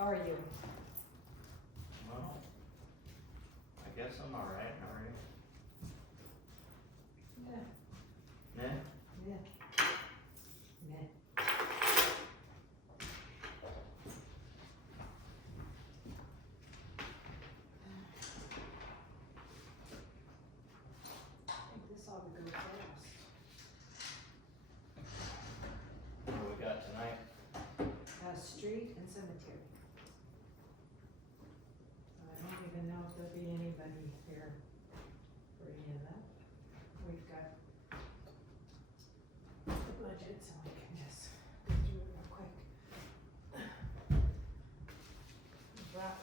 are you? Well, I guess I'm alright, how are you? Yeah. Yeah? Yeah. Yeah. I think this ought to go fast. What do we got tonight? Street and cemetery. I don't even know if there'll be anybody here for any of that. We've got the budget, so I can just go through it real quick. Right.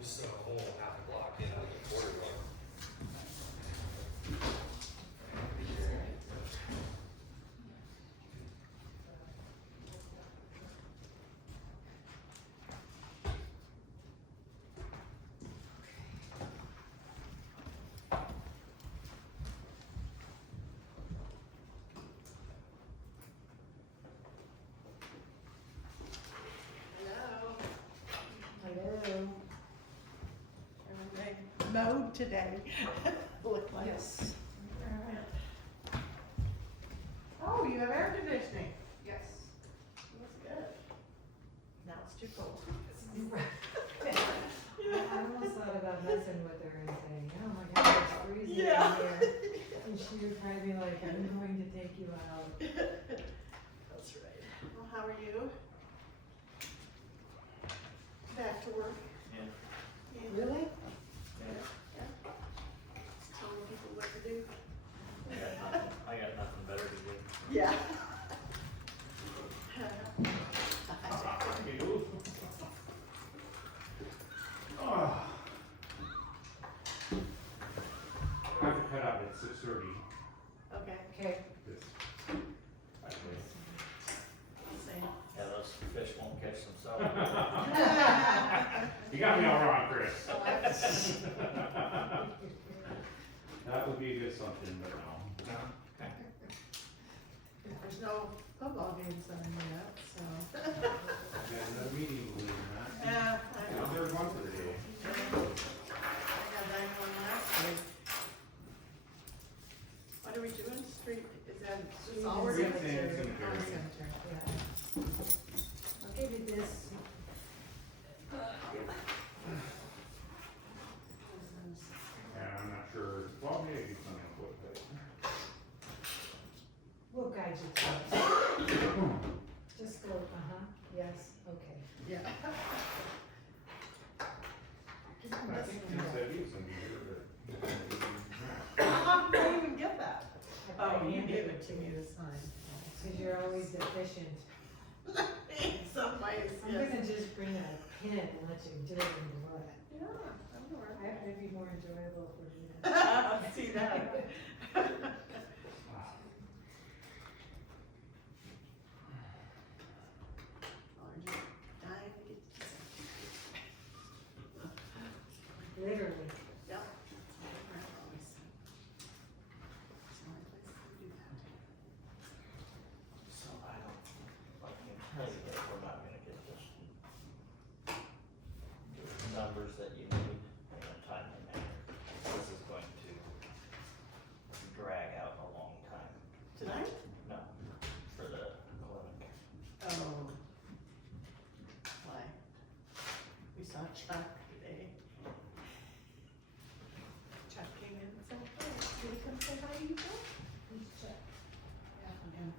Just a whole half a block in on the quarter block. Hello. Everything mowed today. Looked like. Yes. Oh, you have air conditioning? Yes. That's good. Now it's too cold. I almost thought about messing with her and saying, oh my God, it's freezing in Yeah. here. And she would probably be like, I'm going to take you out. That's right. Well, how are you? Back to work? Yeah. Yeah. Really? Yeah. Telling people what to do. I got nothing better to do. Yeah. Oh. I have to cut out at 6:30. Okay, Okay. Actually, I'll say. yeah, those fish won't catch themselves. You got me all wrong, Chris. That would be a good something, but no. Okay. There's no football games on yet, so. I got another meeting, believe it or not. Yeah, Now there's one for the day. I got that one last week. What are we doing? Street, is that, it's all we're Street doing? and On cemetery. cemetery. Yeah. I'll give you this. And I'm not sure, well, maybe something else would, but. We'll guide you through it. Just go, yes, okay. Yeah. I think Tim said he was gonna be here, but. How did I even get that? I Oh, you handed gave it to me to sign. Cause you're always deficient. In some ways, I'm yes. gonna just bring a pen and let you do it in the mud. Yeah, I'm all right. It'd be more enjoyable for you. See that? Oh, I'm just dying to get to Literally. Yep. That's what my grandpa always said. It's the only place to do that. So I can tell you that we're not gonna get this the numbers that you need in a timely manner. This is going to drag out a long time. Tonight? No, for the clinic. Oh. Why? We saw Chuck today. Chuck came in and said, hey, did he come say hi to you, Chuck? Who's Chuck? Yeah, and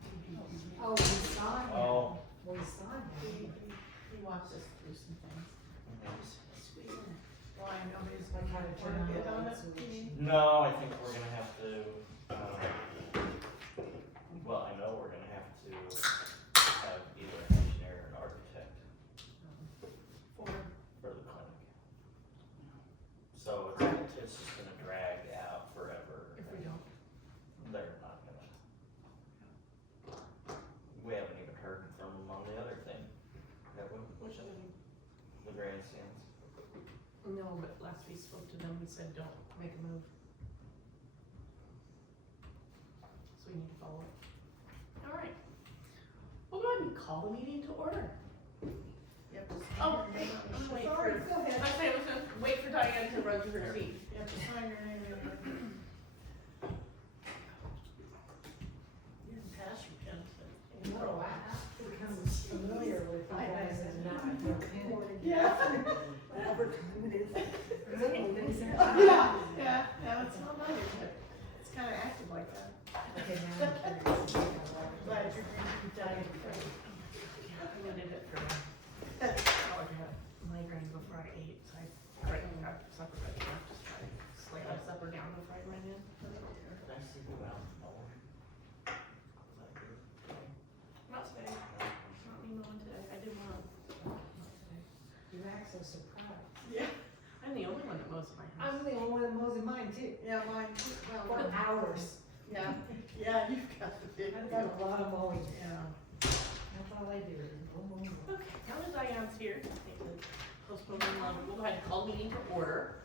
Oh, we saw him. Oh. We saw he him. walked us through some things. It was sweet. Well, I know he's Like how to turn on get on the it. lights. you mean? No, I think we're gonna have to, well, I know we're gonna have to have either an engineer or an architect For, for the clinic. So it's just gonna drag out forever. if we don't. They're not gonna. We haven't even heard from them on the other thing, have we? Which other thing? The grandstands. No, but last he spoke to them, he said, don't make a move. So we need to follow it. All right. We'll go ahead and call the meeting to order. Yep. Oh, wait, I'm gonna wait Sorry, for, go ahead. I was gonna wait for Diane to run to her seat. You have to sign your name in there. You didn't pass your pen today. No, I becomes familiar with you guys and not your pen. Yeah. Whatever time it is. Really, they say, Yeah, it's not mine, it's kinda acted like that. Okay, now I'm curious. Glad you're dying. I did it for, I had migraine before I ate, so I got supper ready, I just tried to slay my supper down before I went in. Did I see you out? No. Was that good? Not today, not me mowing today, I did mow. You act so surprised. Yeah. I'm the only one that mows my house. I'm the only one that mows in mine too. Yeah, mine, too. For Well, hours. yeah, you've got the big I've got deal. a lot of mowing. Yeah. That's all I do is mow, mow, mow. Okay, now that Diane's here, I think the postponement level, we'll go ahead and call the meeting to order.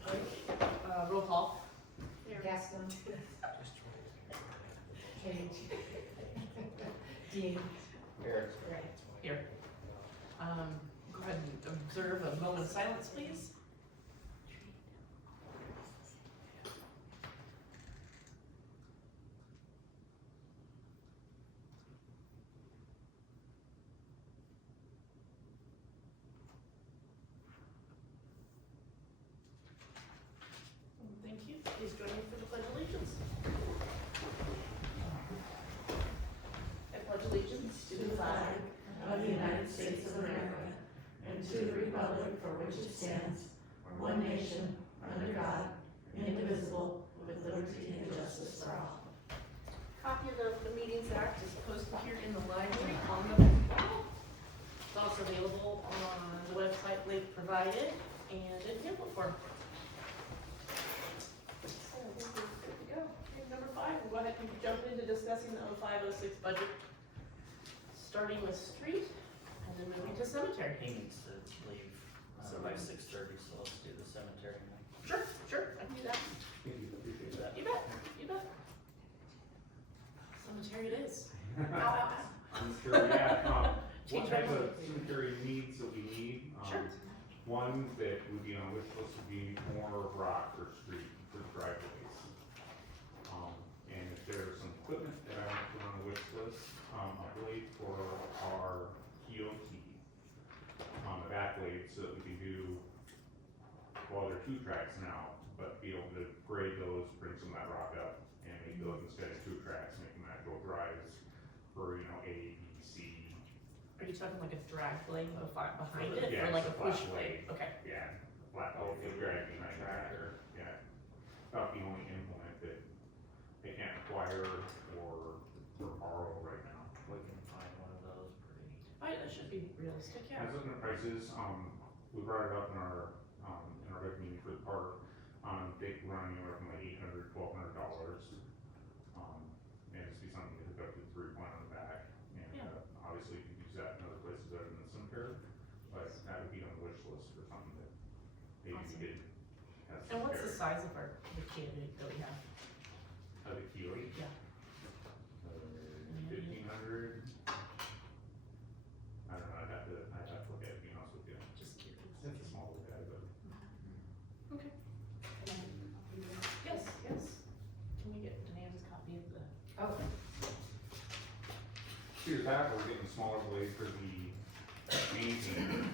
Roll call. Gaston. Kate. Dean. Here. Right. Here. Go ahead and observe a moment of silence, please. Thank you. Please join me for the Pledge of Allegiance. I pledge allegiance to the flag of the United States of America and to the republic for which it stands, one nation, under God, indivisible, with liberty and justice for all. Copy of the Meetings Act is posted here in the library on the wall. It's also available on the website link provided and in sample form. So I think we're good to go. Okay, number 5, we'll go ahead and jump into discussing the 05-06 budget, starting with street and then moving to cemetery. He needs to leave, by 6:30, so let's do the cemetery now. Sure, I can do that. Thank you, appreciate that. You bet. Cemetery it is. Ow. I'm sure, yeah, what Change type my of mind. cemetery needs that we need? Sure. One that would be on the wish list would be more rock or street for the driveways. And if there's some equipment that I want to put on the wish list, a blade for our TOT, on the back blade, so that we can do, well, they're 2 tracks now, but be able to grade those, bring some of that rock up, and make those instead of 2 tracks, making that go drives for, A, B, C. Are you talking like a drag blade behind it, Yeah, or like a it's a push flat blade? Okay. Yeah, flat out, the drag behind the tractor, yeah. About the only implement that they can't acquire or borrow right now. We can find one of those pretty. That should be realistic, I was looking at prices, we brought it up in our rec meeting for the park, they run anywhere from like $800, $1,200. And it's be something to hook up to the 3-point on the back, and, Yeah. Obviously you can use that in other places other than the cemetery, but that would be on the wish list for something that maybe Awesome. we could have. And what's the cemetery. size of the candidate that we have? The Kiwi? Yeah. 1,500. I don't know, I'd have to look at it, to be honest with you. Just curious. It's a small guy, but. Okay. Yes. Can we get Danan's copy of the? Oh, Here's that, we're getting smaller blade for the main team,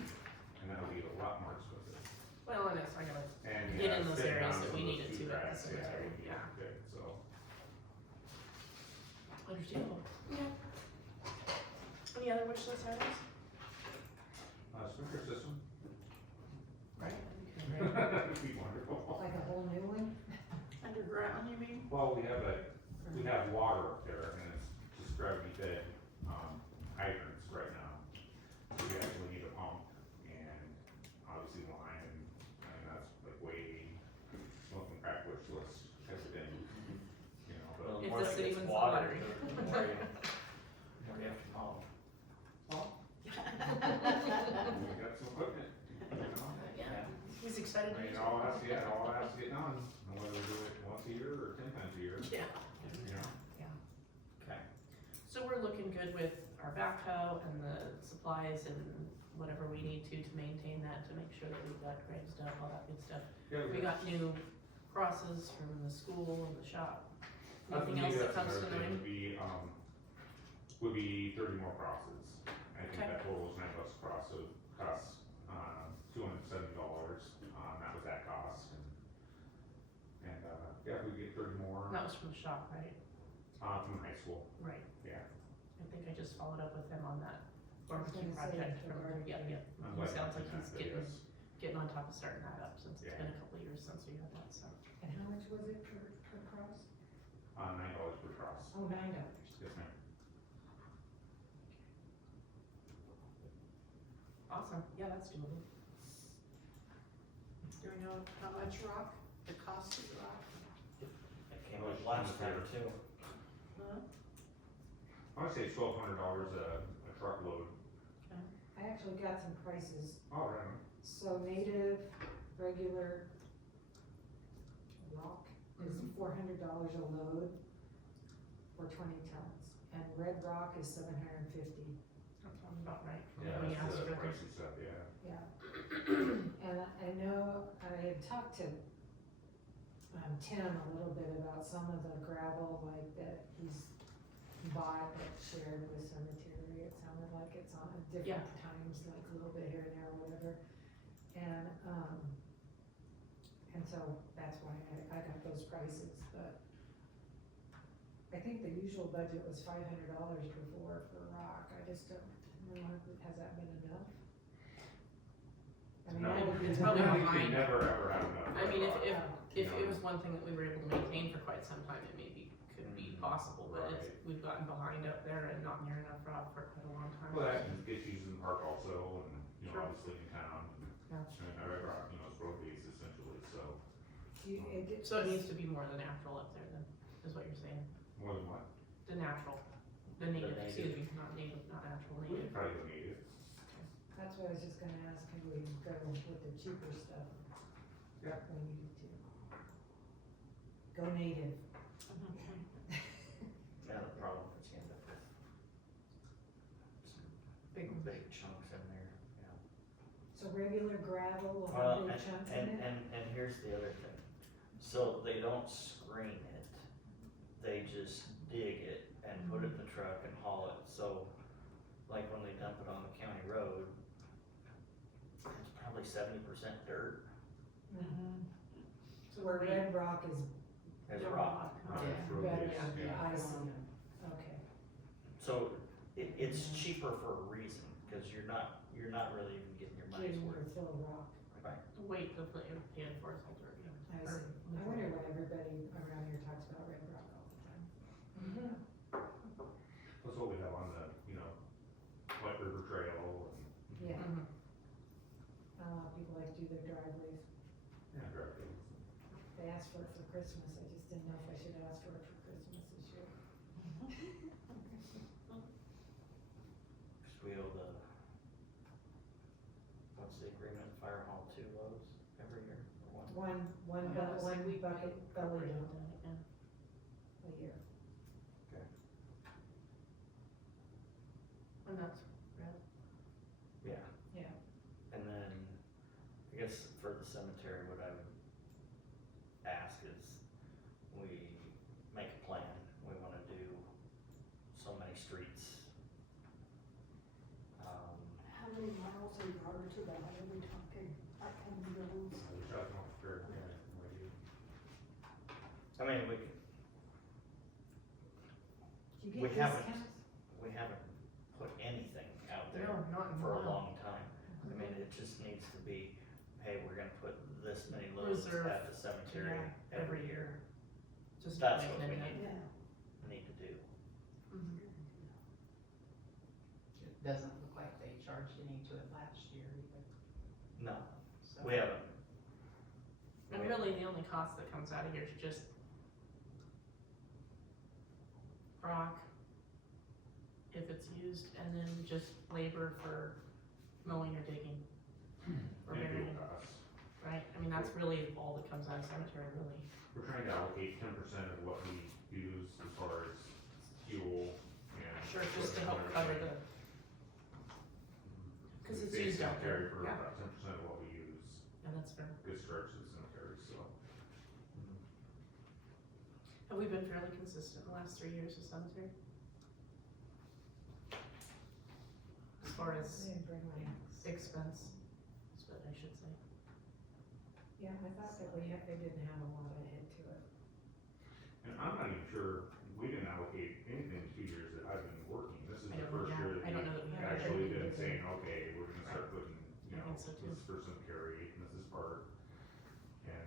and that'll be a lot more expensive. Well, and it's, I gotta And get yeah, in those fit areas down that some we of need those it to 2 at the tracks, cemetery, we need yeah. to fit, so. Understandable. Yeah. Any other wish list items? Sprinkler system. Right. That'd be wonderful. like a whole new one? Underground, you mean? Well, we have water up there, and it's just gravity fed, hydrants right now. So we actually need a pump, and obviously line, and that's like way, smoking crack wish list type of thing, but. Well, the If more the that city gets wins the water, lottery. the more you have to mow. We got some equipment, Yeah. He's excited gotta I do. mean, all has to get done, and whether we do it once a year or 10 times a year, Yeah. you know? Okay, So we're looking good with our backhoe and the supplies and whatever we need to maintain that, to make sure that we've got grade stuff, all that good stuff. Yeah, We got new crosses from the school and the shop. That's Anything else that that's comes to another thing mind? would be 30 more crosses. I think Okay. that totals $9 a cross, so it costs, $270, that was that cost, and, yeah, we get 30 more, That was from the shop, right? from high school, Right. yeah. I think I just followed up with him on that barbecue gonna say project the from, barbecue. I'm He glad sounds you like mentioned he's that, getting on top of starting that up, since it's Yeah. been a couple of years since we had that, so. And how much was it per cross? $9 per cross, Oh, $9. yes ma'am. Awesome, yeah, that's doable. Do we know how much rock, the cost of the rock? it came up last time too. I wanna say it's $1,200 a truckload. I actually got some prices. Oh, right on. So native, regular rock is $400 a load for 20 tons. And red rock is $750. That sounds about right. Yeah, When we that's asked the for this. pricey stuff, yeah. Yeah. And I know, I had talked to, Tim a little bit about some of the gravel, like that he's bought that shared with cemetery. It sounded like it's on at different times, like a little bit here and there or whatever. And so that's why I got those prices, but I think the usual budget was $500 before for rock. I just don't know, has that been enough? I mean, No, I would It's be- probably I think behind. we never ever have enough. I mean, rock, if you it know? was one thing that we were able to maintain for quite some time, it maybe could be possible, but it's, we've gotten behind up there and not near enough rock for quite a long time. Well, that gets used in the park also, and, you know, Sure. obviously in town. Yeah. I mean, I rock, you know, it's road based essentially, so, So it needs to be more the natural up there then, is what you're saying, more than what? the natural, the native, native. excuse me, not native, not natural, We native. could probably go native. That's what I was just gonna ask, can we go with the cheaper stuff? Yeah. We need to. Go native. Yeah, the problem is you end up with Big some ones. big chunks in there, yeah. So regular gravel will Well, have big chunks in it? and here's the other thing, so they don't screen it, they just dig it and put it in the truck and haul it, so, like when they dump it on the county road, it's probably 70% dirt, So where red rock is as rock. It's road better, based, yeah. I see, okay. So, it's cheaper for a reason, cause you're not really even getting your money's Getting worth. rid of full rock, Right. The weight of what you're paying for is like, I see. I wonder why everybody around here talks about red rock all the time. That's what we have on the, you know, White River Trail and, Yeah, Mhm. a lot of people like to do their driveways. yeah, direct things. They asked for it for Christmas, I just didn't know if I should ask for it for Christmas this year. Cause we owe what's the agreement, fire hall 2 loads every year, or one? One bucket belly dump a year. And that's red. Yeah. Yeah. And then, I guess for the cemetery, what I would ask is, we make a plan, we wanna do so many streets. How many miles in regard to that are we talking, like how many roads? I wish I was more prepared, yeah, no idea. I mean, we could, Do you We get haven't. discounts? we haven't put anything out there No, not in for a while. long time. I mean, it just needs to be, hey, we're gonna put this many loads Reserve, at the cemetery Yeah, every year, Just That's not what we making it. Yeah. need to do. Mhm. It doesn't look like they charged any to it last year either, No, so. we haven't. And really, the only cost that comes out of here is just rock, if it's used, and then just labor for mowing or digging. Or And burying. fuel costs. right? I mean, that's really all that comes out of cemetery, really. We're trying to allocate 10% of what we use as far as fuel and. Sure, just to help equipment and cover everything. Cause We it's pay used out cemetery there, for yeah, about 10% of what we use, and that's fair. discharge to the cemetery, so. Have we been fairly consistent in the last 3 years with cemetery? As far I as didn't bring my, expense, is what I should say. yeah, I thought that they didn't have a lot of hit to it. And I'm not even sure, we didn't allocate anything 2 years that I've been working, this is I the don't first know. year I don't know that that we we have. actually been saying, okay, we're gonna start putting, I you know, think so this too. is for cemetery, and this is part. And,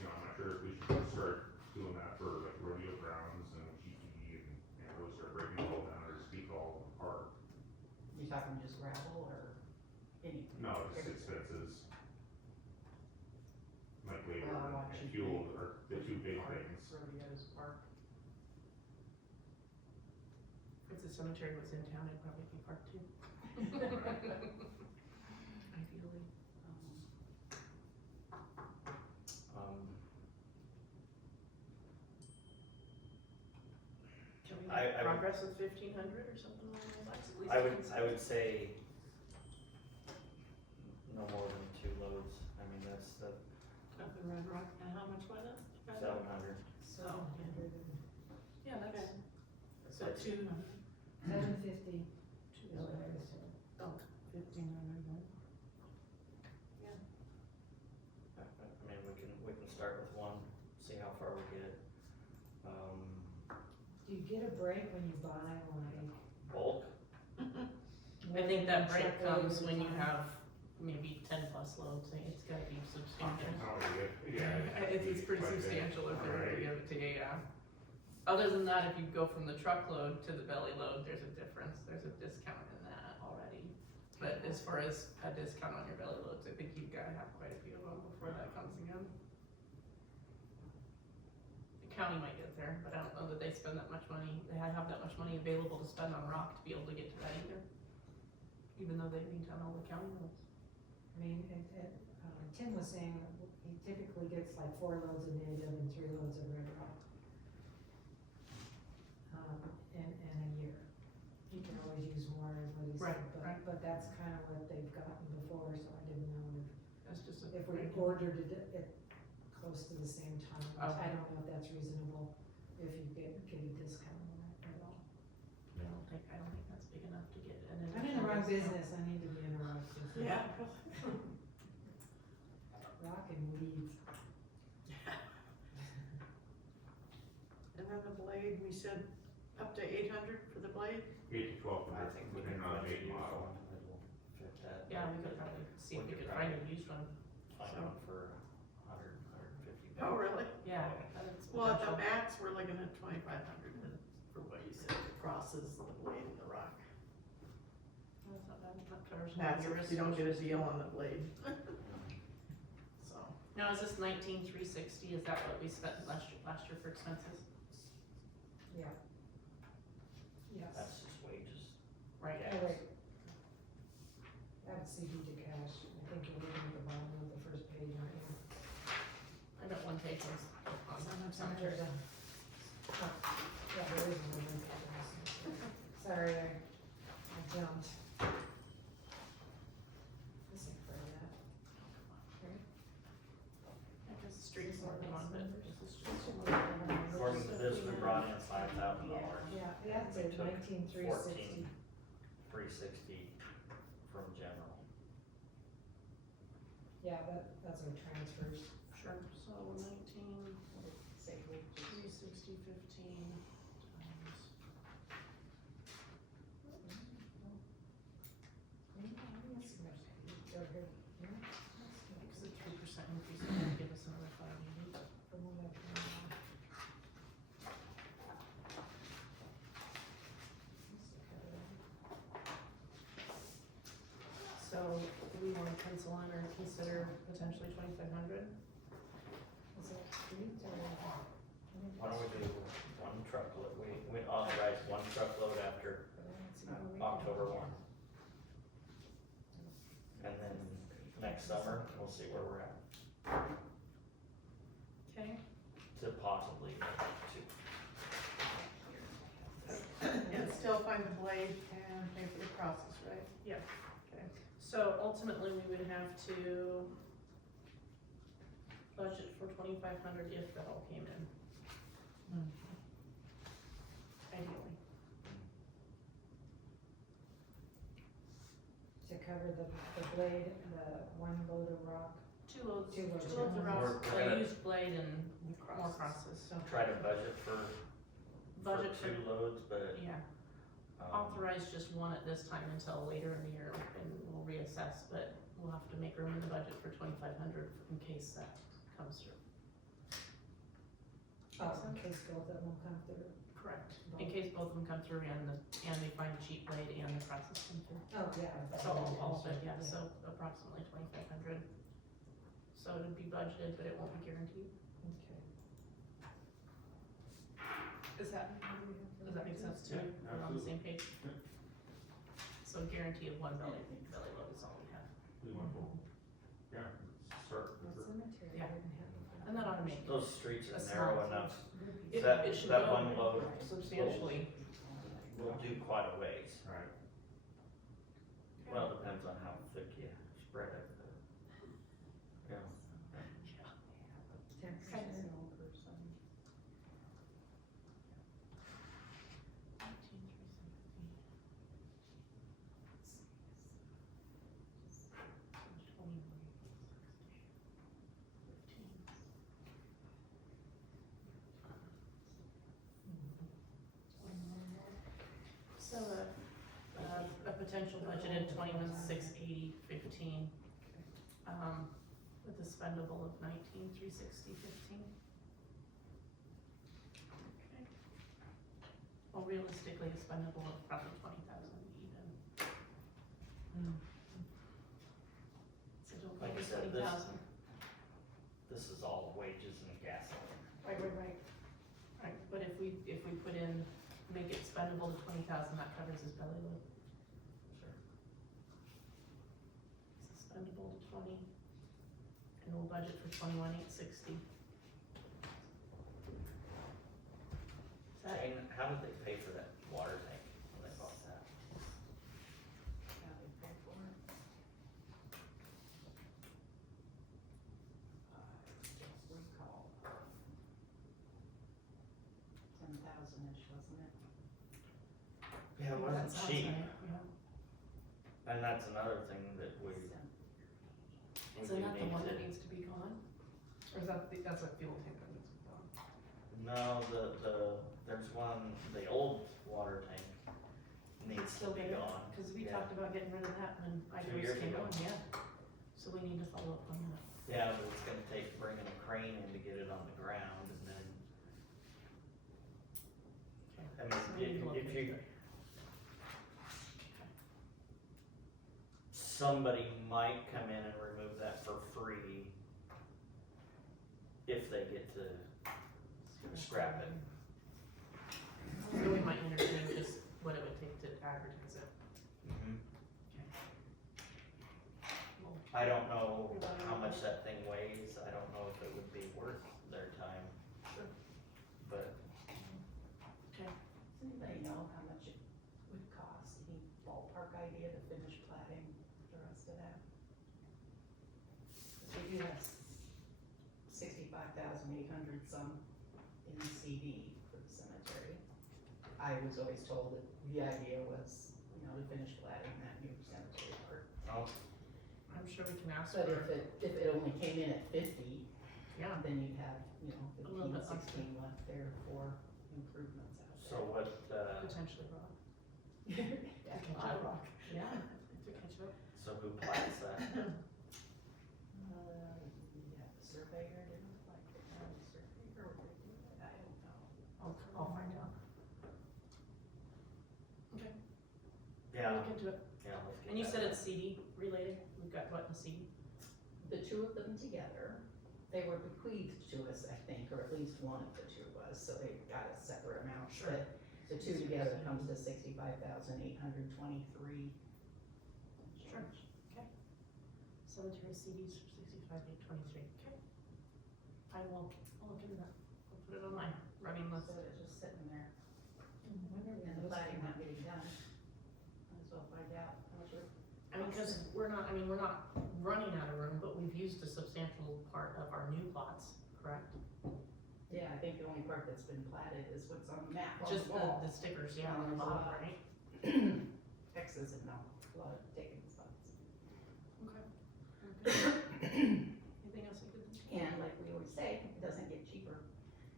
you know, I'm not sure if we should start doing that for like rodeo grounds and GT and really start breaking it all down or just keep it all apart. You talking just gravel or anything? No, just expenses. Like labor What and should fuel be are the two big park, things. Rodeos, park. If the cemetery was in town, I'd probably be parked too. Ideally. Can we I make would- progress with 1,500 or something along those lines? At least I would consider. say no more than 2 loads, I mean, that's the Up in Red Rock, and how much was it? 700. 700 and Yeah, that's, Okay. so 250. 750. Two is what I was saying. Oh, 1,500, right? I mean, we can start with 1, see how far we get. Do you get a break when you buy like? Bulk, I think that break truckload comes at a when you time? have maybe 10 plus loads, it's gotta be substantial. Oh, yeah. It's pretty quite a bit. substantial if they're Right. gonna give it to you, yeah. Other than that, if you go from the truckload to the belly load, there's a difference, there's a discount in that already. But as far as a discount on your belly loads, I think you've gotta have quite a few of them before that comes again. The county might get there, but I don't know that they spend that much money, they have that much money available to spend on rock to be able to get to that either. Even though they maintain all the county roads. I mean, Tim was saying that he typically gets like 4 loads of native and 3 loads of red rock. In a year. He can always use more is what he said, Right. but that's kind of what they've gotten before, so I didn't know That's just a. if we ordered it close to the same time. I Okay. don't know if that's reasonable, if you get a discount on that at all. I don't think that's big enough to get an I'm in the wrong additional business, I need to be in the wrong business. Yeah. Rock and weeds. And then the blade, we said up to 800 for the blade? 8 to 12, I think we can depending on find a make used model. one that'll fit that. Yeah, we could probably see if we could find a used one. Find one for 150 bucks. Oh, really? Yeah, that's Well, at the potential. max, we're looking at 2,500 for what you said, the crosses, the blade and the rock. That's not bad, that covers. That's your if risk. you don't get a deal on the blade. So, Now, is this 19,360, is that what we spent last year for expenses? Yeah. Yes. That's just wages. Right. Yeah. Oh, wait. That's CD to cash, I think you're looking at the bottom of the first page, aren't you? I got one page on cemetery. There's a, oh, yeah, there is one more page on this. Sorry, I jumped. This ain't for that. I guess the street's more than one, but this is just. According to this, we brought in $5,000. Yeah, that's it, We took 19,360. 360 from general. Yeah, that's our transfers. Sure, so 19, Say wages. 360, 15 times. Because the 3% increase is gonna give us another 580. So, do we wanna pencil in or consider potentially 2,500? Is it street or? Why don't we do 1 truckload, we authorize 1 truckload after October 1. And then next summer, we'll see where we're at, Okay, to possibly go to. And still find the blade and pay for the process, right? okay. So ultimately, we would have to budget for 2,500 if that all came in. Ideally. To cover the blade, the one load of rock. Two loads Two loads. of rock, We're a gonna- used blade and more crosses. Try to budget for Budget for, 2 loads, but, yeah, authorize just one at this time until later in the year, and we'll reassess, but we'll have to make room in the budget for 2,500 in case that comes through. Oh, in case both of them come through. Correct. In case both of them come through and they find a cheap blade and the process come through. Oh, yeah. So all of it, yeah, so approximately 2,500. So it'd be budgeted, but it won't be guaranteed. Okay. Does that make sense to you? Yeah, We're on the absolutely. same page? Yeah. So guarantee of one belly load is all we have. We want to, yeah, start. The cemetery Yeah. didn't have it. And that ought to make those streets a are small narrow fee. enough, It, that, it should that go one load substantially. will do quite a ways. Right. Well, it depends on how thick you spread it, but, yeah. 10%. So a potential budgeted 21,680.15, with a spendable of 19,360.15. Okay. Well, realistically, a spendable of probably 20,000 even. So don't Like I think said, 20,000. This is all wages and gasoline. Right. Right, but if we put in, make it spendable to 20,000, that covers his belly load. Sure. So spendable to 20, and we'll budget for 21,860. Is that, Jane, how did they pay for that water tank when they bought that? How they pay for it. Just recall. 10,000-ish, wasn't it? Yeah, it that wasn't sounds cheap, right, yeah. and that's another thing that we Isn't do that the need one to- that needs to be gone? Or is that, that's a fuel tank that needs to be gone? No, there's one, the old water tank needs to Still be there? gone. Cause we Yeah. talked about getting rid of that when I 2 years first came ago. on, yeah. So we need to follow up on that. Yeah, but it's gonna take bringing a crane in to get it on the ground, and then, I Okay. So we need mean, to look if into you, it. somebody might come in and remove that for free if they get to scrap it. So we might entertain just what it would take to advertise it. Well, I don't know how much that thing weighs, I don't know if it would be worth their time. Sure. But, Okay, Does anybody know how much it would cost, any ballpark idea to finish platting the rest of that? So you have 65,800 some in the CD for the cemetery. I was always told that the idea was, to finish platting that new cemetery part. oh, I'm sure we can ask But for, if it only came in at 50, yeah, then you'd have, A little 15, bit less. 16 left there for improvements out so what, potentially rock. there. Yeah, rock. Yeah, to catch up. so who plats that? You have a surveyor, didn't it, like, surveyor, or they do it? I don't know. I'll find out. Okay, Yeah, look into it. yeah, let's get And you that said done. it's CD related? We've got what in the CD? The two of them together, they were bequeathed to us, I think, or at least one of the two was, so they got a separate amount. Sure. But the two together comes to 65,823. Sure. Okay. cemetery CDs for 65-823, okay. I'll look into that, I'll put it on my running list. So it's just sitting there When are we and the supposed plating to- not getting done. Might as well find out how much we're. I mean, cause we're not running out of room, but we've used a substantial part of our new plots, correct? Yeah, I think the only part that's been platted is what's on the map on Just the wall. the stickers, yeah, on the There's a bottom, lot. right? X's and no, a lot of taken spots. Okay. Anything else you could think of? And like we always say, it doesn't get cheaper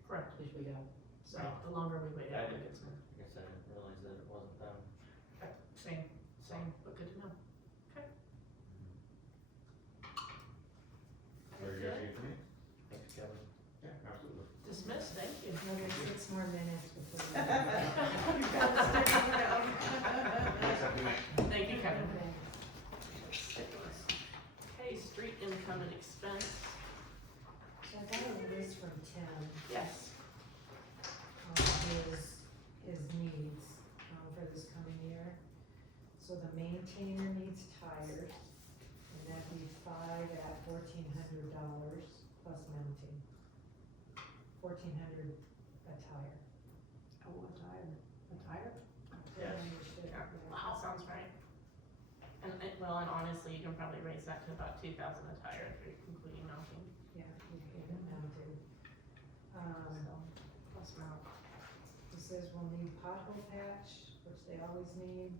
Correct. as we go, so. Right, the longer we wait, I it didn't, gets more. I guess I didn't realize that it wasn't done. Same, but good to know. Are you guys ready for me? Thanks, Kevin. Yeah, absolutely. Dismissed, thank you. No, there's 6 more minutes before. You got the sticker down. Thanks, have a good night. Thank you, Kevin. Okay. Okay, street income and expense, So I got a list from Tim yes. on his needs, for this coming year. So the maintainer needs tires, and that'd be 5 at $1,400 plus mounting. 1,400 a tire. Oh, a tire. A tire? Yes. Yeah, wow, sounds right. And, and honestly, you can probably raise that to about 2,000 a tire if you're including mounting, Yeah, we get it mounted. so, plus mount. He says we'll need pothole patch, which they always need,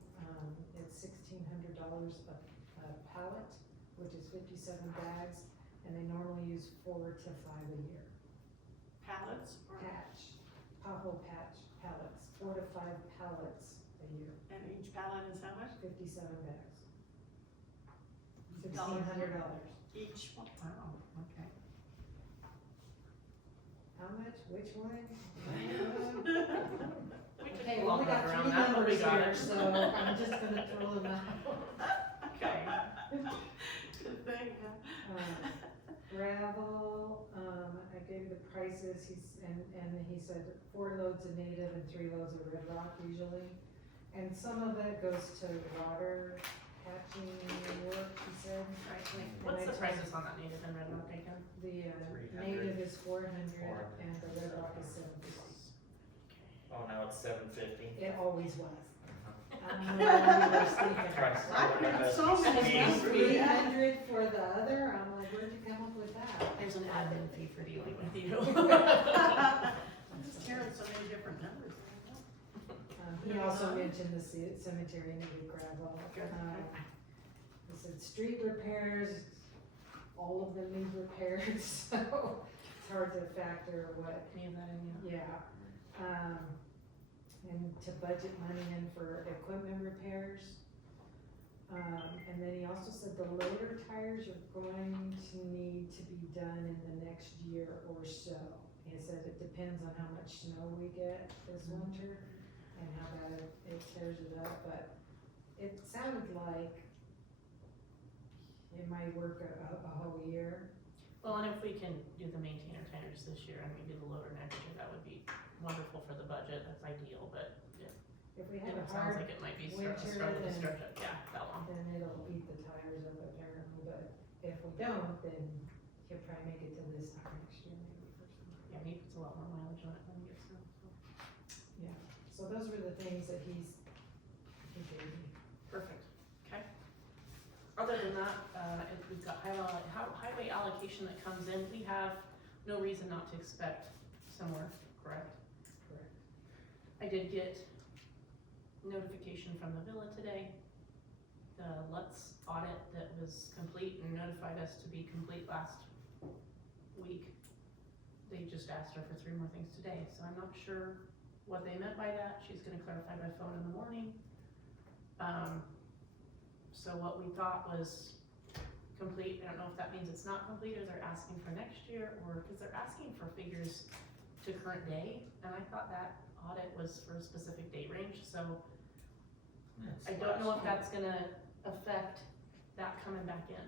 it's $1,600 a pallet, which is 57 bags, and they normally use 4 to 5 a year. Pallets or, Patch, pothole patch pallets, 4 to 5 pallets a year, and each pallet is how much? 57 bags. Dollars. $1,600. Each one? Wow, okay. How much, which one? We took Okay, a we long only got run 3 around that, but we numbers got here, it. so I'm just gonna throw them out. Okay. Good thing, yeah. Gravel, I gave the prices, and he said 4 loads of native and 3 loads of red rock usually. And some of it goes to water patching work, he said. Right, what's the prices on that native and red rock again? The 300. native is 400 400. and the red rock is 750. Oh, now it's $750. It always was. I don't know why we were sleeping. Christ. I've heard so And many it was numbers. 300 for the other, I'm like, where'd you come up with that? There's an admin fee for dealing with you. I'm just hearing so many different numbers. He also mentioned the cemetery needed gravel. Good. He said street repairs, all of them need repairs, so it's hard to factor what, Any of that in, yeah? yeah. And to budget money in for equipment repairs. And then he also said the loader tires are going to need to be done in the next year or so. He said it depends on how much snow we get this winter and how bad it tears it up, but it sounded like it might work a whole year. Well, and if we can do the maintainer tires this year and we do the loader next year, that would be wonderful for the budget, that's ideal, but If we it have a sounds hard, like it might be winter, struggle to then- stretch it, yeah, that long. then it'll eat the tires up apparently, but if we don't, then he'll probably make it to this time next year maybe or something. Yeah, he puts a lot more mileage on it than he gets now, so. Yeah, so those were the things that he gave me. Perfect, okay. Other than that, we've got highway allocation that comes in, we have no reason not to expect similar, correct? Correct. I did get notification from the villa today. The Lutz audit that was complete and notified us to be complete last week. They just asked her for 3 more things today, so I'm not sure what they meant by that. She's gonna clarify by phone in the morning. So what we thought was complete, I don't know if that means it's not complete or they're asking for next year, or, cause they're asking for figures to current day, and I thought that audit was for a specific date range, so I don't know if that's gonna affect that coming back in.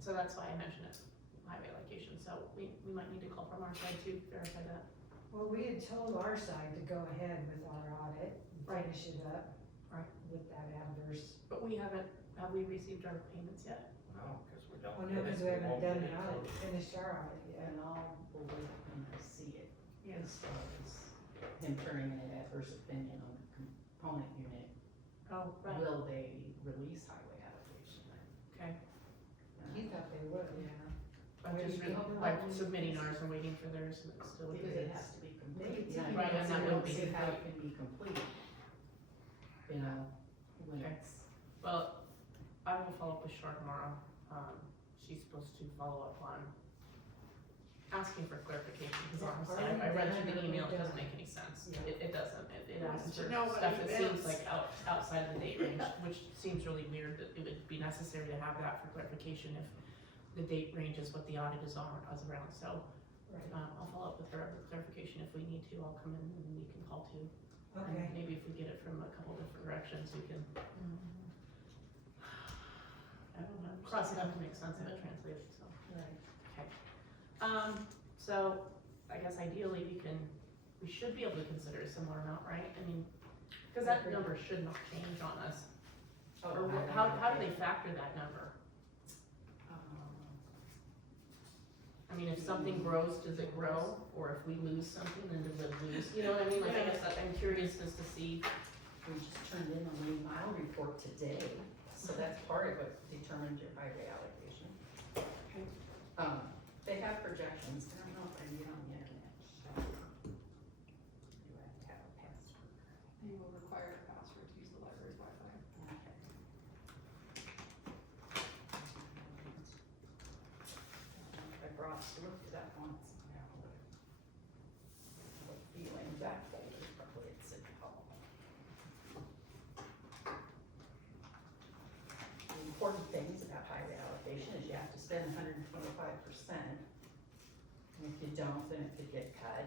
So that's why I mentioned it, highway allocation, so we might need to call from our side to verify that. Well, we had told our side to go ahead with our audit and Right. finish it up. Right. With that adverse. But we haven't, have we received our payments yet? No, cause don't Well, get no, it, cause we haven't won't done get it, it out, closed. finished our audit yet. And I'll believe when I see it, Yeah. as far as him turning in an adverse opinion on the component unit, Oh, right, will they release highway allocation? okay. He thought they would. Yeah, By Where just do you go? by submitting ours and waiting for theirs and it's still. because it has to be complete. They- Yeah, Right, I and that don't would be see how it can be complete. You know, when Okay. it's, Well, I will follow up with Shar tomorrow. She's supposed to follow up on asking for clarification, because Yeah, honestly, already I read done through the or email, it done? doesn't make any sense. Yeah. It doesn't, it Wants asks to for know what stuff that seems events. like outside of the date range, which seems really weird that it would be necessary to have that for clarification if the date range is what the audit is on, is around, so, Right, I'll follow up with her with clarification if we need to, I'll come in and we can call too. And okay. maybe if we get it from a couple different directions, we can, I don't know, cross it up to make sense of it, translate it, so. Right. So I guess ideally we should be able to consider a similar amount, right? I mean, cause that number should not change on us. Or how do they factor that number? I mean, if something grows, does it grow? Or if we lose something, then does it lose? You know what I mean? Like, I guess I'm curious as to see. we just turned in a lane mile report today, so that's part of what determines your highway allocation. They have projections, I don't know if I can get on the internet. Do I have to have a password? You will require a password to use the library's Wi-Fi. Okay. I looked it up once, I have a feeling that folder is probably at City Hall. The important things about highway allocation is you have to spend 125%. And if you don't, then it could get cut.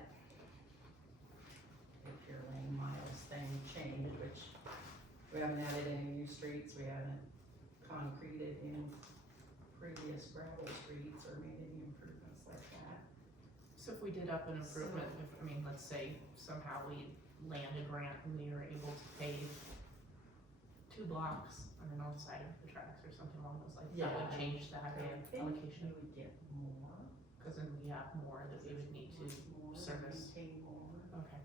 If your lane miles thing changed, which we haven't added any new streets, we haven't concreted in previous gravel streets or made any improvements like that. So if we did up an improvement, let's say somehow we land a grant and we are able to pave 2 blocks on the north side of the tracks or something along those lines, that would Yeah. change the highway I think allocation, you would get more. cause then we have more that we would need to, More, service. maintain more. okay.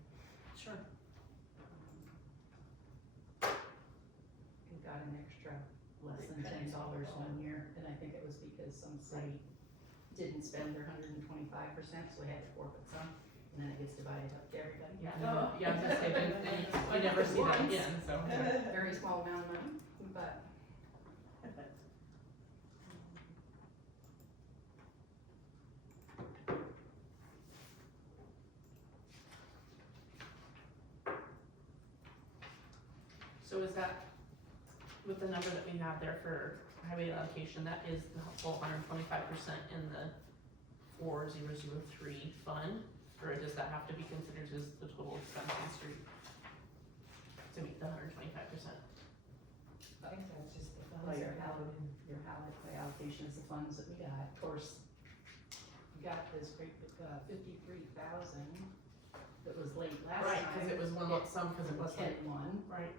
Sure. We got an extra less than $10 one year, and I think it was because some city didn't spend their 125%, so we had to forfeit some, and then it gets divided up to everybody. Yeah, no, yeah, I was gonna say, then we never see that again, so. Very small amount of money, but. So is that, with the number that we have there for highway allocation, that is the full 125% in the 4003 fund? Or does that have to be considered as the total expense on the street to meet the 125%? I think that's just the funds. Well, your that go in. highway allocation is the funds that we got, of course, we got this great, 53,000 that was late last Right, time. cause it was one lump sum, cause it was like, 10-1. right,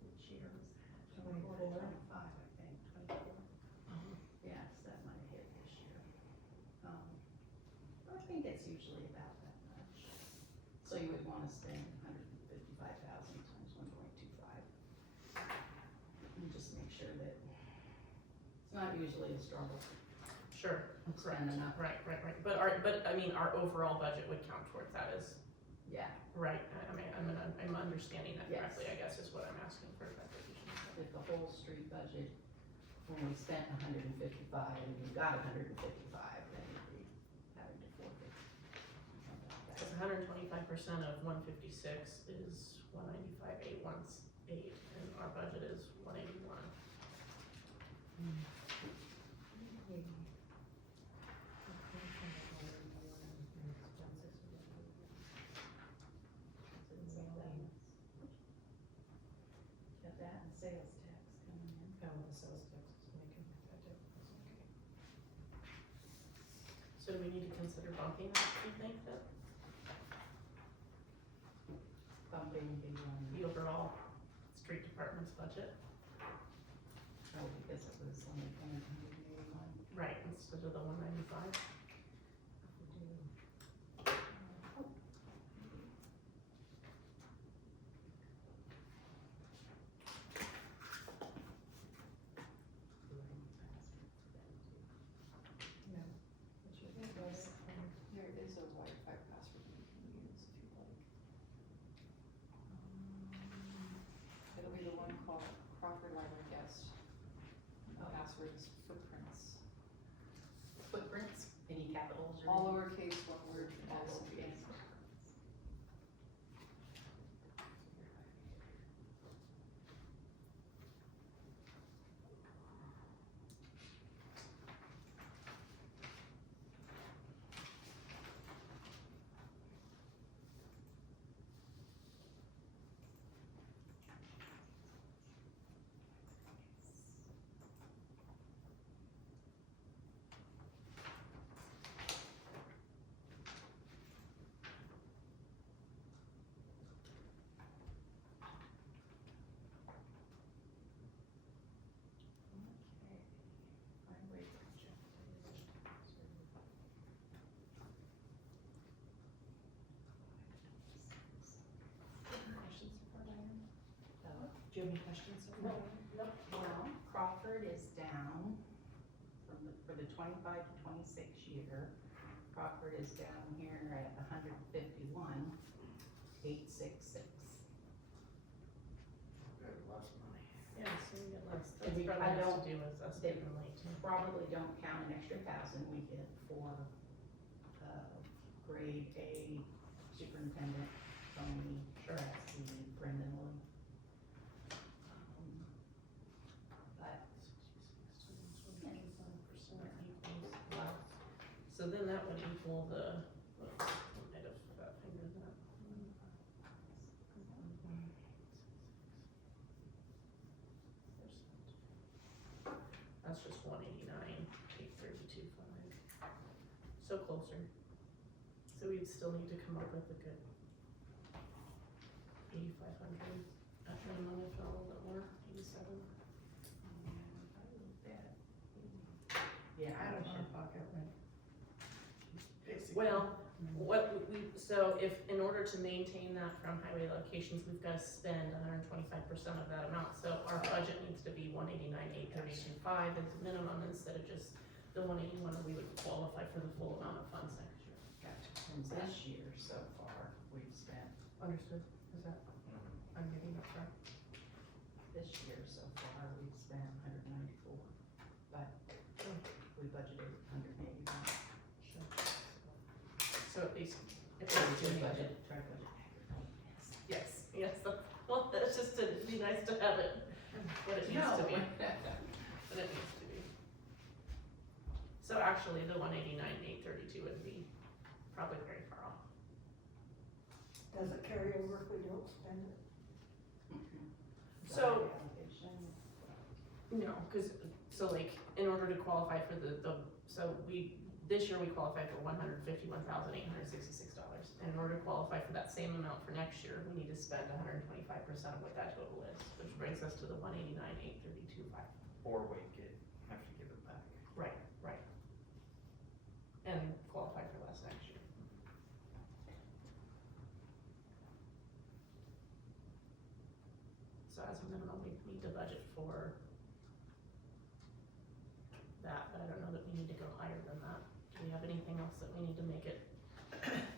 Which year was that? 24. 25, I think, 24. Yes, that might have hit this year. I think it's usually about that much. So you would wanna spend 155,000 times 1.25. And just make sure that it's not usually a struggle sure, correct, spending enough. right, but our overall budget would count towards that as, Yeah, right, I'm understanding that Yes. correctly, I guess is what I'm asking for clarification. if the whole street budget, when we spent 155 and we got 155, then you'd be having to forfeit. something like Cause that. 125% of 156 is 195,818, and our budget is 181. Got that and sales tax coming in. Oh, the sales tax is making that difference, okay. So do we need to consider bumping that, do you think, that Bumping the overall street department's budget? oh, because it was only coming to the 195? There is a Wi-Fi password you can use if you'd like. It'll be the one called Crawford Library Guest. The password is footprints. Footprints, any capitals or? All lowercase, one word, All S. lowercase. Do you have any questions? Well, Crawford is down from for the 25 to 26 year. Crawford is down here at 151,866. Good, less money. Yeah, so we get less, And that's we- probably I has don't- to do with us they- being late too. Probably don't count an extra 1,000 we get for, grade A superintendent, Tony, Sure. Betsy, Brendan Wood. But 25% equals less. So then that would equal the, I might have fat fingered that. That's just 189,832.5. So closer. So we'd still need to come up with a good 8,500 at minimum, if not a little bit more, 87. yeah, Out of we our should- pocket, right? Well, what so if, in order to maintain that from highway locations, we've gotta spend 125% of that amount, so our budget needs to be 189,832.5 as a minimum, instead of just the 181, we would qualify for the full amount of funds next year. Gotcha. From this year so far, we've spent, Understood, is that, I'm getting that right? this year so far, we've spent 194, but we budgeted 181. Sure. So at least, if Try we're doing budget, it, try budget accurately, yes, well, that's just, it'd be nice to have it, what it needs to be. But it needs to be. So actually, the 189,832 would be probably very far off. Does it carry over if we don't spend it? So- Allocation, No, cause, so like, in order to qualify for so this year we qualify for $151,866. And in order to qualify for that same amount for next year, we need to spend 125% of what that total is, which brings us to the 189,832.5. Or we have to give it back. Right. And qualify for less next year. So as a minimum, we need to budget for that, but I don't know that we need to go higher than that. Do we have anything else that we need to make it?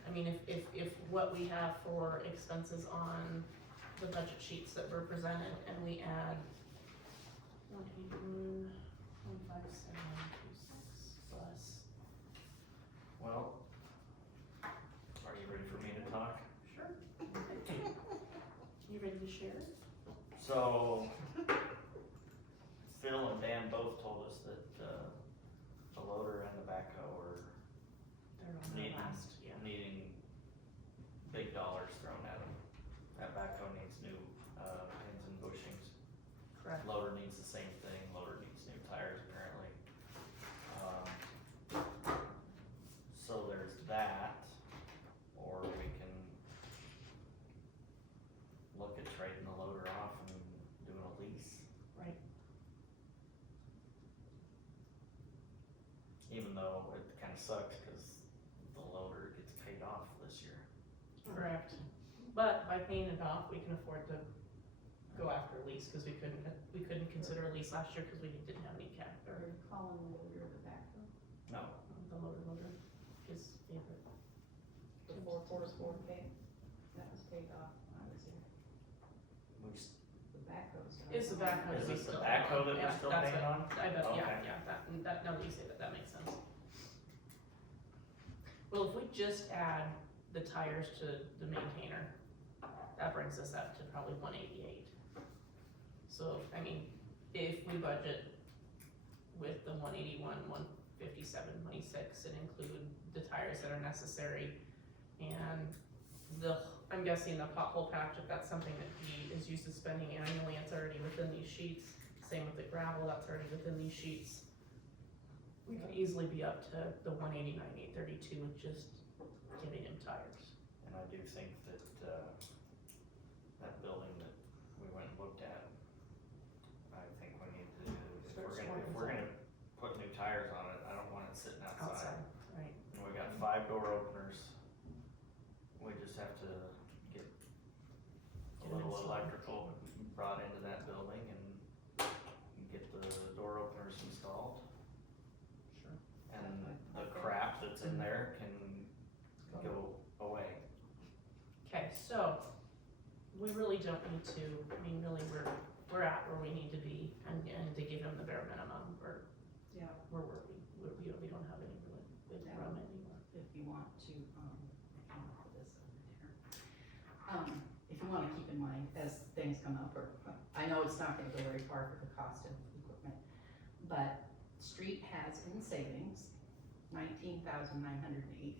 I mean, if what we have for expenses on the budget sheets that were presented, and we add 181,157,26 plus. Well, are you ready for me to talk? Sure. You ready to share? So, Phil and Dan both told us that, the loader and the backhoe are They're on the last, needing big dollars thrown at them. That backhoe needs new, pins and bushings. correct. Loader needs the same thing, loader needs new tires apparently. So there's that, or we can look at trading the loader off and doing a lease. Right. Even though sucks, cause the loader gets paid off this year. Correct. But by paying it off, we can afford to go after a lease, cause we couldn't consider a lease last year, cause we didn't have any cap, or Are you calling the loader the backhoe? No, the loader, his favorite. The 444 pay? That was paid off when I was here. we, s- The backhoe's. Is the backhoe is that we it the still backhoe that have on? we're Yeah, still that's paying it. on? I bet, Okay. yeah, that, now that you say that, that makes sense. Well, if we just add the tires to the maintainer, that brings us up to probably 188. So, I mean, if we budget with the 181, 157, 26, and include the tires that are necessary, and I'm guessing the pothole patch, if that's something that he is used to spending annually, it's already within these sheets. Same with the gravel, that's already within these sheets. We could easily be up to the 189, 832 with just getting him tires. and I do think that, that building that we went and looked at, I think we need to, if we're gonna put new tires on it, I don't want it sitting outside. Right. And we got 5 door openers. We just have to get a Get 'em little installed. electrical brought into that building and get the door openers installed. Sure. And the crap that's in there can go away. Okay, so, we really don't need to, I mean, really, we're at where we need to be, and to give him the bare minimum, Yeah. we're where we don't have any really big Yeah. room anymore. If you want to, I'll put this over there. If you wanna keep in mind, as things come up, or, I know it's not gonna go very far for the cost of equipment, but street has in savings $19,980.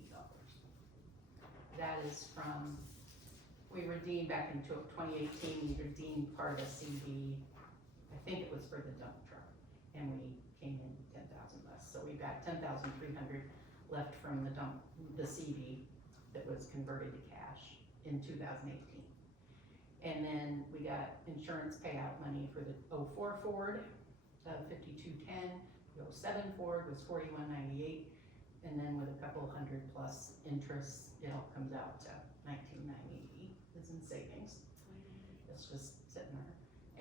That is from, we redeemed back in 2018, we redeemed part of a CD, I think it was for the dump truck, and we came in 10,000 less, so we've got 10,300 left from the CD that was converted to cash in 2018. And then we got insurance payout money for the 04 Ford, 5210, the 07 Ford was 4198, and then with a couple hundred plus interest, it all comes out to 19,980 is in savings. It's just sitting there.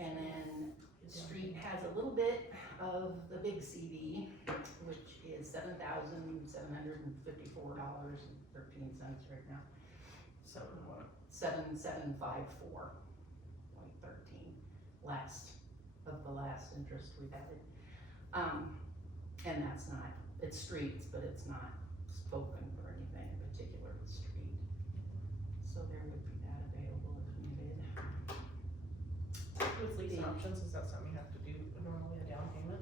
And then the street has a little bit of the big CD, which is $7,754.13 right now. 7,754.13, last of the last interest we've added. And that's not, it's streets, but it's not spoken for anything in particular with street. So there would be that available if needed. With leasing options, is that something you have to do normally, a down payment?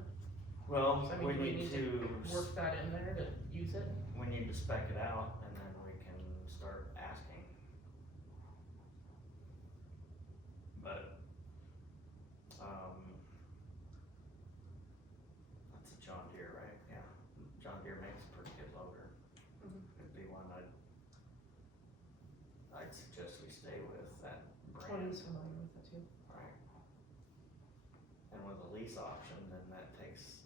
Well, So, I mean, we do we need need to, Work that in there to use it? we need to spec it out and then we can start asking. But, that's a John Deere, right? Yeah, John Deere makes a pretty good loader. Mhm. It'd be one I'd suggest we stay with that brand. Tony's familiar with it too. Right. And with a lease option, then that takes,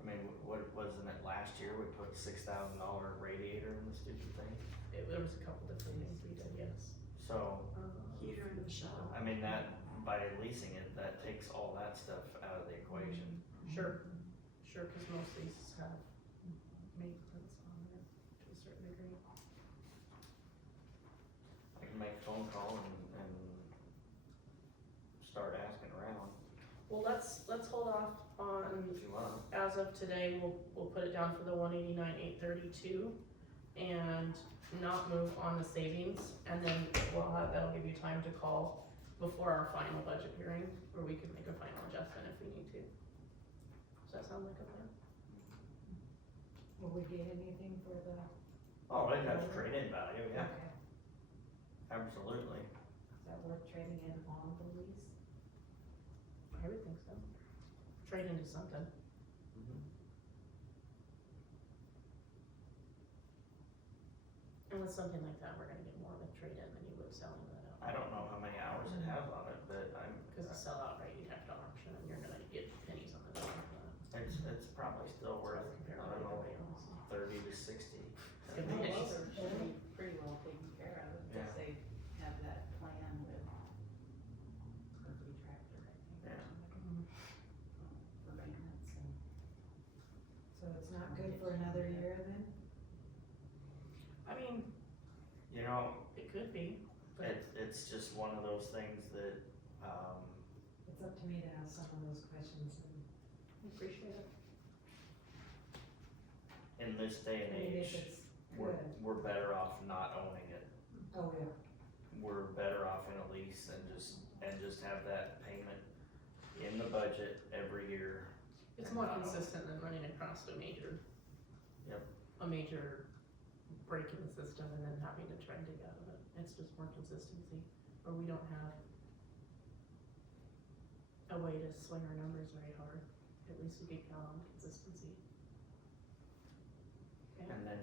I mean, what, wasn't it last year, we put $6,000 radiator in the stupid thing? There was a couple different things we did, yes. So, Heater in the shop. I mean, that, by leasing it, that takes all that stuff out of the equation. Sure, cause most leases have maintenance on it to a certain degree. I can make a phone call and start asking around Well, let's hold off on, if you want. as of today, we'll put it down for the 189,832 and not move on the savings, and then that'll give you time to call before our final budget hearing, where we can make a final adjustment if we need to. Does that sound like a plan? Will we get anything for the? Oh, they'd have trade-in value, yeah, Okay. absolutely. Is that worth trading in on the lease? I would think so. Trade into something. And with something like that, we're gonna get more of a trade-in than you would selling that out. I don't know how many hours it has on it, but Cause the sell-out rate, you'd have to auction, and you're gonna get pennies on the dollar for that. it's probably still worth, I don't know, Comparatively, honestly. 30 to 60. It's gonna be Well, interesting. they're pretty well taken care of, Yeah. because they have that plan with Murphy Tractor, I think, or Yeah. something, for maintenance and. So it's not good for another year then? I mean, You know, it could be, but it's just one of those things that, It's up to me to ask some of those questions and. I appreciate it. in this day and I mean, if age, it's we're, good. we're better off not owning it. Oh, yeah. We're better off in a lease and just have that payment in the budget every year. It's And more not own it. consistent than running across a major. Yep. A major break in the system and then having to try and dig out of it. It's just more consistency, or we don't have a way to swing our numbers very hard. At least we can count on consistency. Yeah. And then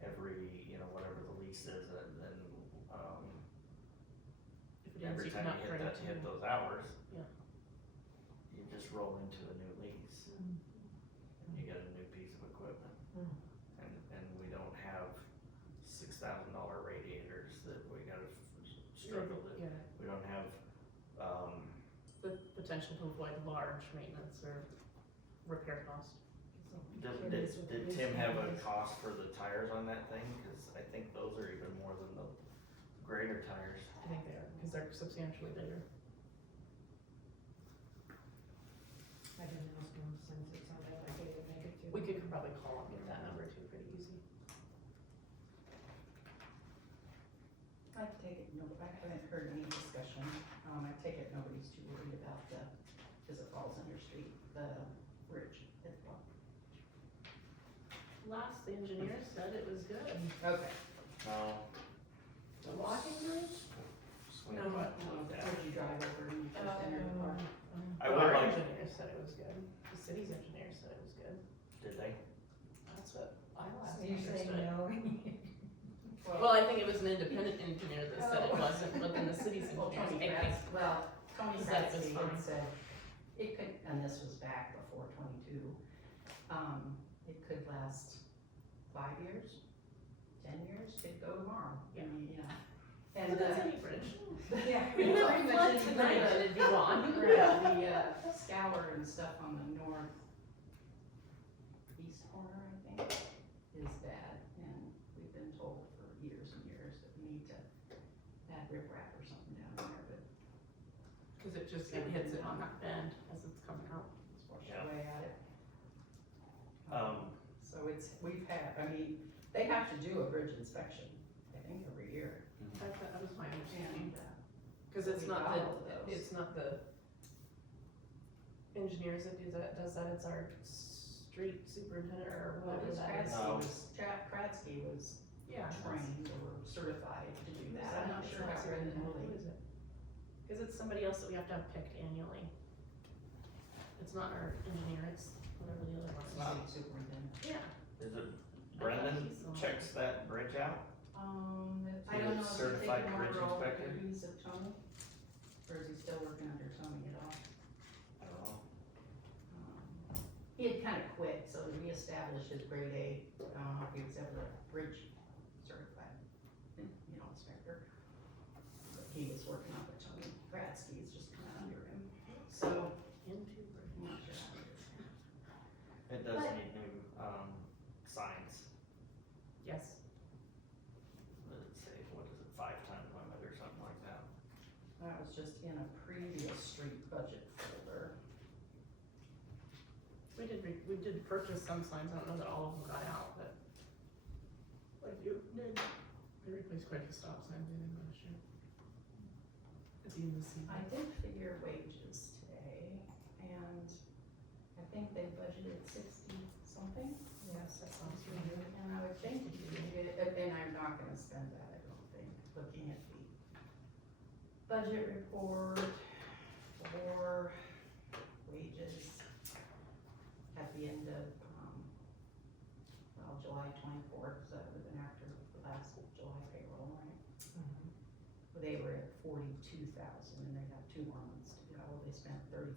every, whatever the lease is, and then, If it ends, every you time can you hit upgrade hit to, those hours. Yeah. You just roll into a new lease. And you get a new piece of equipment. Mm. And we don't have $6,000 radiators that we gotta struggle to, yeah, we don't have, the potential to avoid large maintenance or repair cost. did Tim have a cost for the tires on that thing? Cause I think those are even more than the greater tires. I think they are, because they're substantially bigger. I didn't ask him since it's on that, I didn't make it to. We could probably call and get that number too, pretty easy. I take it, no, I haven't heard any discussion, I take it nobody's too worried about the, cause it falls under street, the bridge at the bottom. Last, the engineer said it was good. Okay. No. The walking bridge? Swing No, what? That's where you drive over and you first enter the park. I would Our like- engineer said it was good. The city's engineer said it was good. Did they? That's what I So last you're saying understood. no? Well, I think it was an independent engineer that said it wasn't, but then the city's Well, engineer, Tony I think, Kratz, well, Tony said it was Kratzky fine. had said, it could, and this was back before 22, it could last 5 years, 10 years, could go tomorrow. I Yeah. mean, and And, that's any bridge. yeah. We pretty have much flood any tonight bridge. and it'd be gone. Right, the scour and stuff on the northeast corner, I think, is bad, and we've been told for years and years that we need to add riprap or something down there, but Cause it just, it hits it on that bend as it's coming out. it's washed Yeah. away at it. Um, So it's, we've had, I mean, they have to do a bridge inspection, I think, every year, That was my understanding. and, Cause it's We not follow the, those. it's not the engineers that does that, it's our street superintendent or well, whatever that is. No. Kratzky was Yeah. trained or certified to do that, I'm not sure how It's Brendan superintendent. Woolley. Who is it? Cause it's somebody else that we have to have picked annually. It's not our engineer, it's whatever the other one is. not- State superintendent. Yeah. is it I thought Brendan he's the one. checks that bridge out? I He's a don't know if he's certified taken bridge over all the inspector? duties of Tony, or is he still working under Tony at all? I don't know. He had kind of quit, so to reestablish his grade A, I don't know if he was ever a bridge certified, inspector. But he was working on it, Tony Kratzky is just kind of under him, so Into bridge. I'm not sure how it is. It does But- need new, signs. Yes. Let's say, what is it, 5-ton limit or something like that. That was just in a previous street budget folder. We did purchase some signs, I don't know that all of them got out, but. Like you did. They replaced quite a few stop signs, I think, last year. At the end of the season. I did figure wages today, and I think they budgeted 60 something. Yes, that sounds really good. And I would think, and I'm not gonna spend that, I don't think, looking at the budget report for wages at the end of, July 24th, so that would have been after the last July payroll, right? They were at 42,000 and they have 2 more months to go. They spent 3,500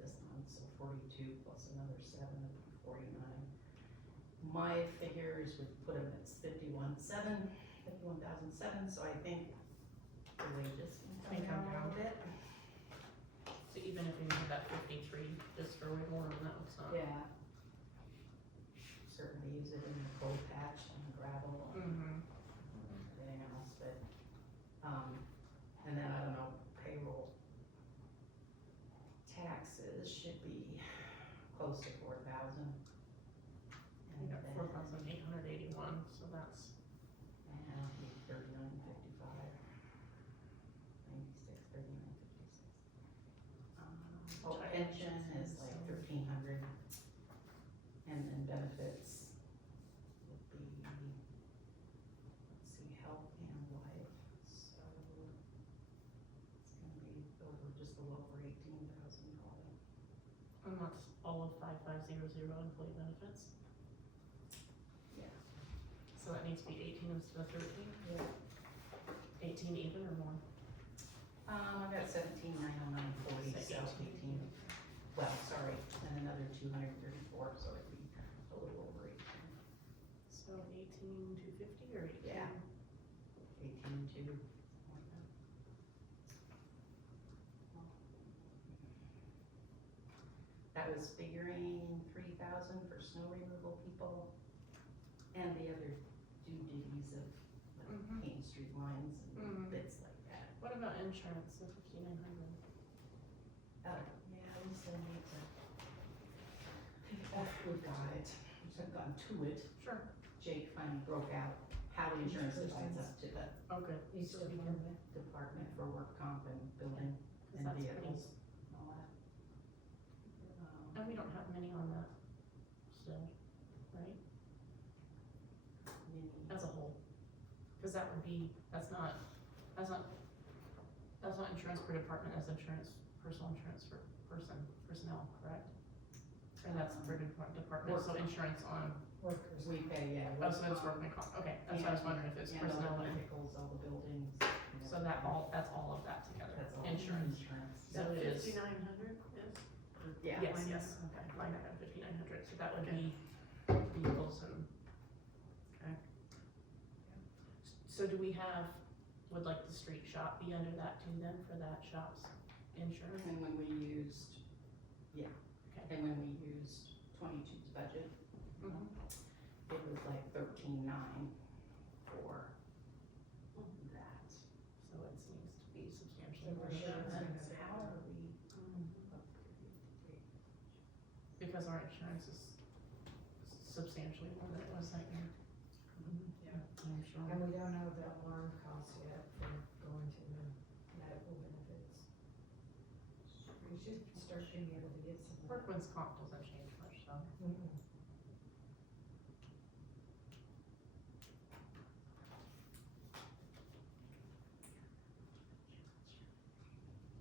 this month, so 42 plus another 7 would be 49. And my figures would put them at 51,700, so I think the wages can come down a bit. So even if we made that 53, just for wiggle room, that was not. Yeah. Certainly use it in the cold patch and the gravel and everything else, but, and then I don't know, payroll taxes should be close to 4,000. We got 4,881, so that's, And 39.55. 96, 39.56. Pension is like 1,300. And then benefits would be, let's see, health and life, so it's gonna be over, just a little over 18,000 probably. and that's all of 5500 employee benefits. Yeah. So that needs to be 18 instead of 13? Yeah. 18 even or more? I've got 17,909.40, Say so 18, well, sorry, and another 234, so it'd be a little over 18. So 18,250 or 18? Yeah. 18 to, that was figuring 3,000 for snow removal people and the other duties of like Mhm. paint street lines and Mhm. bits like that. What about insurance, the 5,900? Oh, yeah, we still need to pick it up, we've got it, we just haven't gotten to it. Sure. Jake finally broke out how the insurance divides up to the Okay. Each So we can, department for work comp and building cause and that's pretty, vehicles and all that. and we don't have many on that still, right, Mini- as a whole? Cause that would be, that's not insurance per department, that's insurance, personal insurance for personnel, correct? And that's per department, so insurance on, Workers. We pay, yeah. oh, so it's workman comp, okay, that's what I was wondering if it's And all personnel the and, vehicles, all the buildings. so that's all of that together, That's all. insurance. Insurance. So it is, 5,900 is? Yeah. yes, okay, line item 5,900, so that would be vehicles and, okay. So do we have, would like the street shop be under that too then, for that shop's insurance? And when we used, yeah. Okay. And when we used 22's budget, Mhm. it was like 13,900 for that. So it seems to be substantially So more we're sure than it's that. gonna stay How are we? Because our insurance is substantially more than it was that year. Yeah. I'm sure. And we don't know the alarm cost yet for going to the medical benefits. We should start being able to get some. of that. Workman's comp doesn't change much, so. Mm-mm.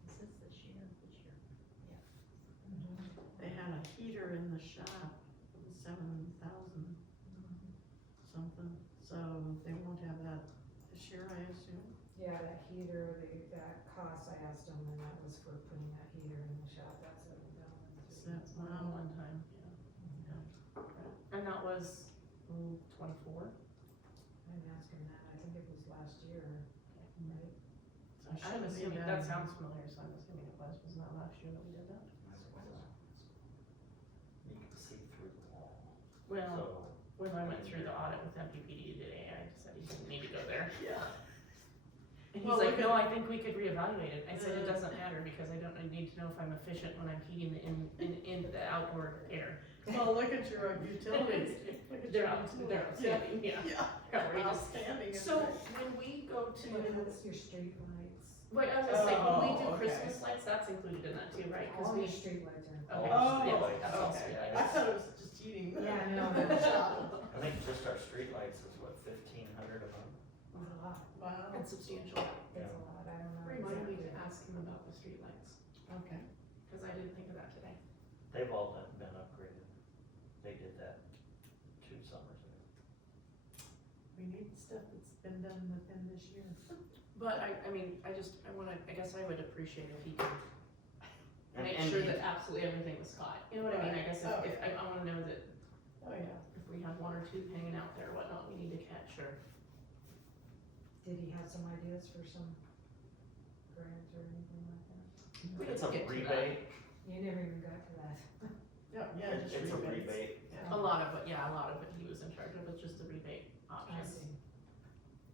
Is this this year? This year? Yeah. They had a heater in the shop, it was 7,000 something, so they won't have that this year, I assume. Yeah, that heater, that cost, I asked them, and that was for putting that heater in the shop, that's $7,000. So that's Wow, one time, yeah. And that was 24? I didn't ask him that, I think it was last year, right? So it I'm shouldn't be assuming, bad. that sounds familiar, so I'm assuming it was, wasn't that last year that we did that? You can see through the wall, Well, so. when I went through the audit with MPPD today, I just said he didn't need to go there. Yeah. And he's Well, like, look no, at- I think we could reevaluate it. I said, it doesn't matter because I don't need to know if I'm efficient when I'm heating in the outdoor air. Well, look at your utilities. Look at They're your outstanding, yeah. Yeah, Yeah, we're just- outstanding. isn't So it? when we go to, But that's your street lights. wait, I was gonna say, when we do Oh, okay. Christmas lights, that's included in that too, right? Cause All we, your street lights are. okay, Oh, yeah, that's all okay. street I lights. thought it was just heating. Yeah, I know. the shop. I think just our streetlights is what, 1,500 a month? It's a lot, Wow, It's substantial. it's a lot, I don't know. Remind me to exactly. ask him about the streetlights, okay. cause I didn't think of that today. They've all been upgraded. They did that 2 summers ago. We need stuff that's been done within this year. But I mean, I guess I would appreciate if he could And- make and sure he- that absolutely everything was caught. You know what I mean? I guess Oh, if I wanna know that Oh, yeah. if we have one or two hanging out there, whatnot, we need to catch, or, Did he have some ideas for some grants or anything like that? we It's didn't a get to that. rebate, You never even got to that. Yeah, just it's a rebates. rebate. A lot of it, yeah, a lot of it he was in charge of, it's just the rebate I options. see.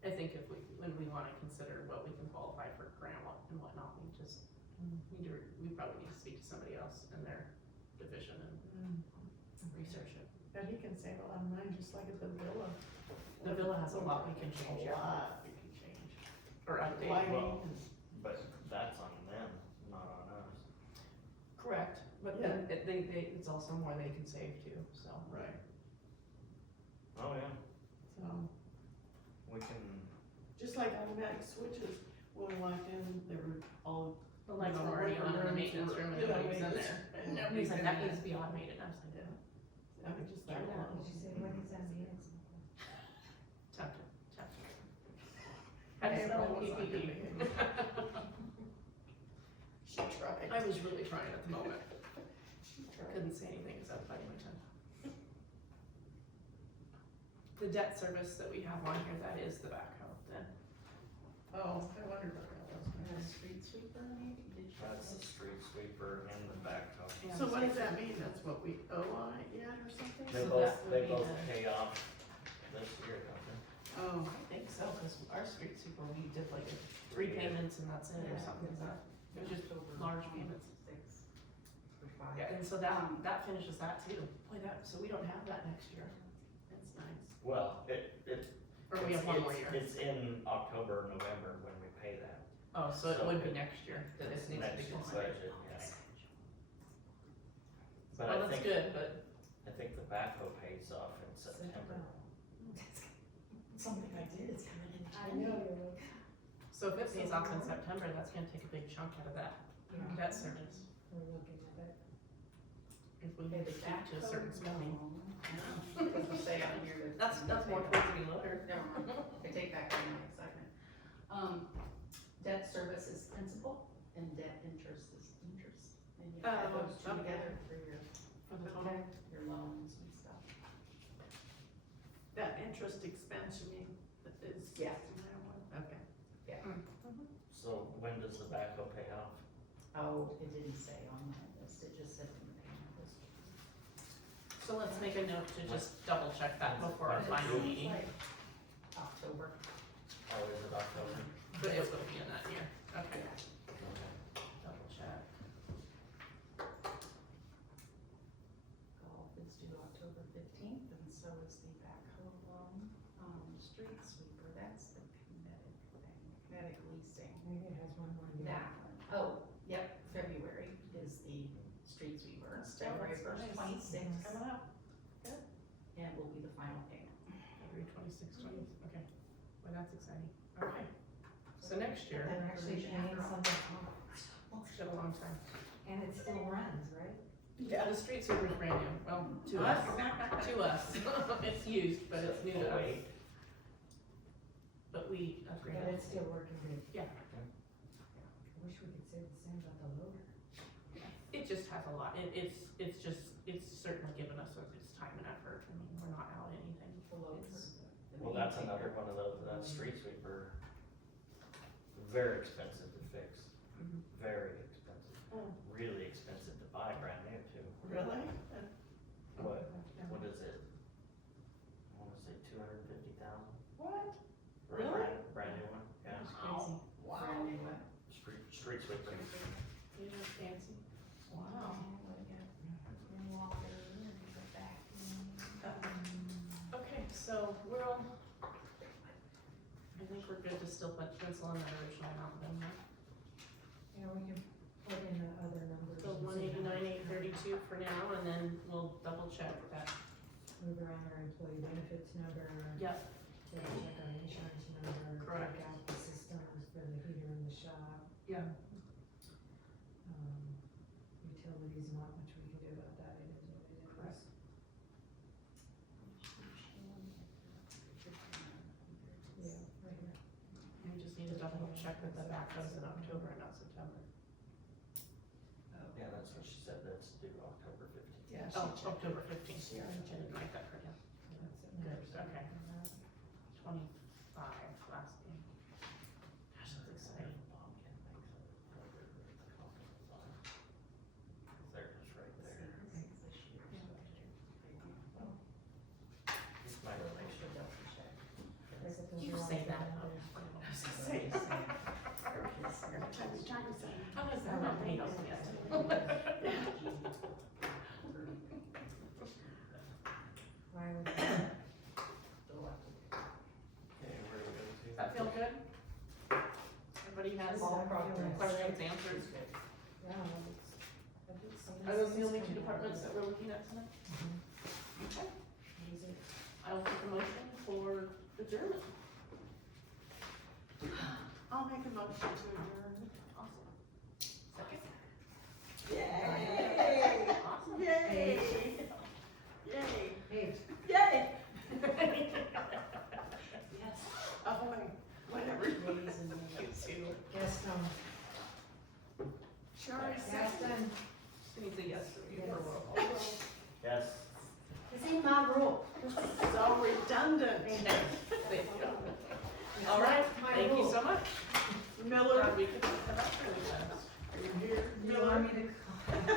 I think if we, when we wanna consider what we can qualify for grant and whatnot, we just need to, we probably need to speak to somebody else in their division and research it. And he can save a lot of money, just like at the villa. The villa has a lot we can change, A yeah, lot. we can change, or update. Well, but that's on them, not on us. Correct, but then it's also more they can save too, so. Right. Oh, yeah, So, we can, Just like automatic switches, when we walked in, they were all. the lights were already on in the maintenance room and nobody was in there. And And he's like, that needs to be automated, I was like, yeah. I mean, just Yeah. that alone. Did you say, what does that mean? Tempted. I just April don't was keep on good eating. She tried. I was really trying at the moment, She tried. couldn't say anything because I was biting my tongue. The debt service that we have on here, that is the backhoe then. Oh, I wondered what that was. And a street sweeper, maybe, did you? that's the street sweeper and the backhoe. And So what does that mean? That's what we owe on it yet or something? They So both, that would they be both the- pay off this year, don't they? Oh, I think so, cause our street sweeper, we did like 3 payments and that's it or something, is that, it was just large payments. 6 or 5. Yeah, and so that finishes that too, boy, that, so we don't have that next year, that's nice. Well, Or we have one more year. It's in October, November when we pay that. Oh, so it so would be it- next year, that this needs to Next be year's going. budget, yeah. But Well, I that's think, good, but I think the backhoe pays off in September. Something I did is coming in. I know, you're like, so if it pays off in September, that's gonna take a big chunk out of that yeah, debt service. we're looking at it. If we need to keep to a certain spending. Doesn't say on here that. That's more towards the loader. Never mind. I take back all my excitement. Debt service is principal and debt interest is interest. And you add Oh, those two okay. together for For the total. your loans and stuff. that interest expense, you mean, is? Yeah. Okay. So when does the backhoe pay off? Oh, it didn't say on that list, it just said in the payment list. So let's make a note to just double check that before our When's it final due? meeting, October. Oh, is it October? but it's gonna be in that year, okay, Okay. double check. Golf is due October 15th, and so is the backhoe loan. Street sweeper, that's the kinetic thing, kinetic leasing. Maybe it has one more year. That one. Oh, yep, February is the street sweeper, February that's 1st, nice. 26th, Coming up, and will be the final payment. February 26th, 20th, okay, well, that's exciting, okay. So next year, They're actually paying something off, still a long time. and it still runs, right? Yeah, the street sweeper's brand new, well, to us, it's used, but it's new to Oh, us, wait. but we But upgraded. it's still working good. Yeah. I wish we could say the same about the loader. It just has a lot, it's certainly given us its time and effort, I mean, we're not out anything. The load It's- for the Well, that's another one of those, that street sweeper, very expensive to fix, Mhm. very expensive. Oh. Really expensive to buy, brand new too. Really? What is it? I wanna say 250,000 What? for a Really? brand new one, yeah. It's crazy. Brand new one. Street sweeper. You know, fancy. Wow. Okay, so we'll, I think we're good to still put pencil in that original amount then, right? Yeah, we can put in the other numbers. So and see how 189,832 for now, and then we'll double check that. Move around our employee benefits number. Yep. Double check our insurance number. Correct. Check out the systems for the heater in the shop. Yeah. Utilities, not much we can do about that, it is what it is. Correct. Yeah, right here. We just need to double check that the back goes in October and not September. Yeah, that's what she said, that's due October 15th. Yeah, Oh, she checked October it. 15th, She I already didn't checked write that for you. Good, okay. 25 last game. Gosh, that's exciting. They're just right there. He's my relation. You say that. I was gonna say. I'm not potatoes yet. Why would Okay, where are we going Does that feel good? Everybody has All Crawford. questions answered? Yeah, Are those the only two departments that we're looking at tonight? Okay. I will take a motion for adjournment. I'll make a motion to adjourn. Awesome. Second. Yeah.